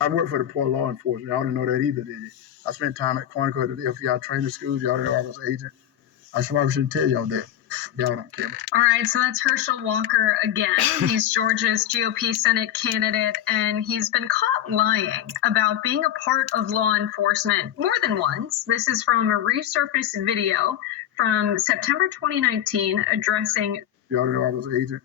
I work for the Port Law Enforcement. Y'all didn't know that either, did you? I spent time at Quantico at the FBI training schools. Y'all didn't know I was an agent. I probably shouldn't tell y'all that. Y'all don't care. All right, so that's Herschel Walker again. He's Georgia's GOP Senate candidate, and he's been caught lying about being a part of law enforcement more than once. This is from a resurfaced video from September 2019 addressing... Y'all didn't know I was an agent.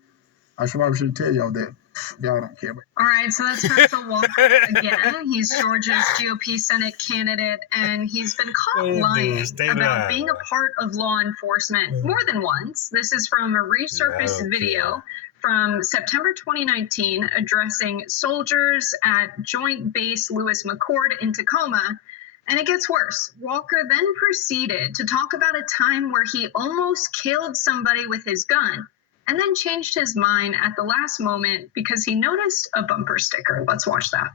I probably shouldn't tell y'all that. Y'all don't care. All right, so that's Herschel Walker again. He's Georgia's GOP Senate candidate, and he's been caught lying about being a part of law enforcement more than once. This is from a resurfaced video from September 2019 addressing soldiers at Joint Base Lewis McChord in Tacoma. And it gets worse. Walker then proceeded to talk about a time where he almost killed somebody with his gun, and then changed his mind at the last moment because he noticed a bumper sticker. Let's watch that.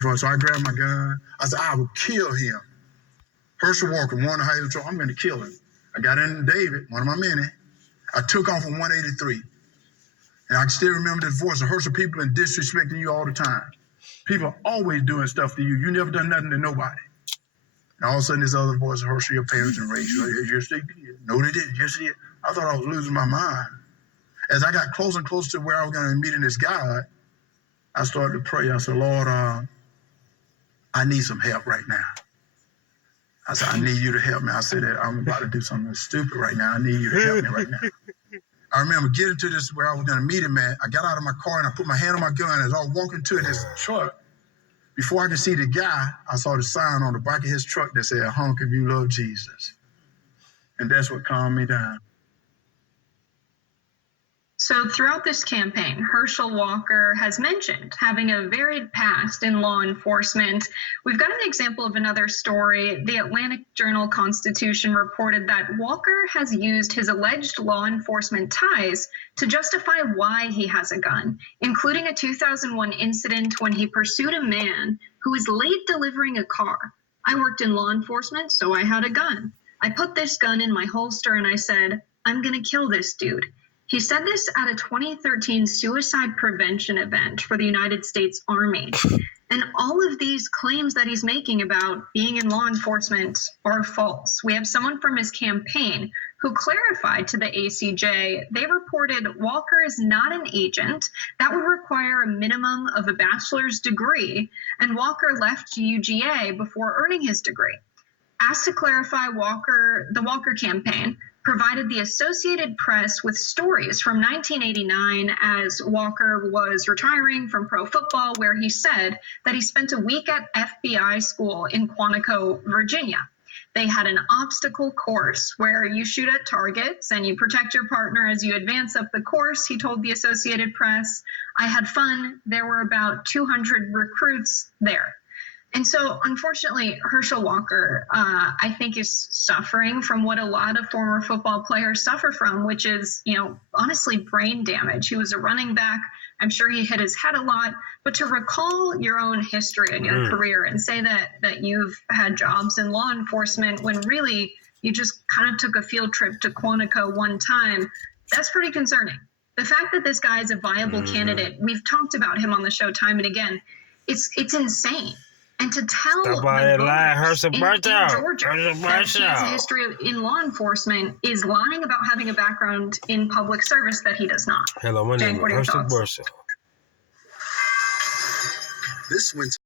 So I grabbed my gun. I said, I will kill him. Herschel Walker, one of the highest patrol, I'm going to kill him. I got in David, one of my men. I took off on 183. And I can still remember the voice of Herschel people and disrespecting you all the time. People always doing stuff to you. You never done nothing to nobody. And all of a sudden, this other voice of Herschel, your parents and raised you. Yes, they did. No, they didn't. Yes, they did. I thought I was losing my mind. As I got closer and closer to where I was going to meet in this God, I started to pray. I said, Lord, I need some help right now. I said, I need you to help me. I said that I'm about to do something stupid right now. I need you to help me right now. I remember getting to this where I was going to meet him, man. I got out of my car and I put my hand on my gun. As I was walking to this truck, before I could see the guy, I saw the sign on the back of his truck that said, honk if you love Jesus. And that's what calmed me down. So throughout this campaign, Herschel Walker has mentioned having a varied past in law enforcement. We've got an example of another story. The Atlantic Journal-Constitution reported that Walker has used his alleged law enforcement ties to justify why he has a gun, including a 2001 incident when he pursued a man who was late delivering a car. I worked in law enforcement, so I had a gun. I put this gun in my holster and I said, I'm going to kill this dude. He said this at a 2013 suicide prevention event for the United States Army. And all of these claims that he's making about being in law enforcement are false. We have someone from his campaign who clarified to the ACJ, they reported Walker is not an agent. That would require a minimum of a bachelor's degree, and Walker left UGA before earning his degree. Asked to clarify, the Walker campaign provided the Associated Press with stories from 1989 as Walker was retiring from pro football, where he said that he spent a week at FBI school in Quantico, Virginia. They had an obstacle course where you shoot at targets and you protect your partner as you advance up the course, he told the Associated Press. I had fun. There were about 200 recruits there. And so, unfortunately, Herschel Walker, I think, is suffering from what a lot of former football players suffer from, which is, honestly, brain damage. He was a running back. I'm sure he hit his head a lot. But to recall your own history and your career and say that you've had jobs in law enforcement when really you just kind of took a field trip to Quantico one time, that's pretty concerning. The fact that this guy is a viable candidate, we've talked about him on the show time and again, it's insane. And to tell in Georgia that he has a history in law enforcement is lying about having a background in public service that he does not. Hello, my name is Herschel Walker. This winter.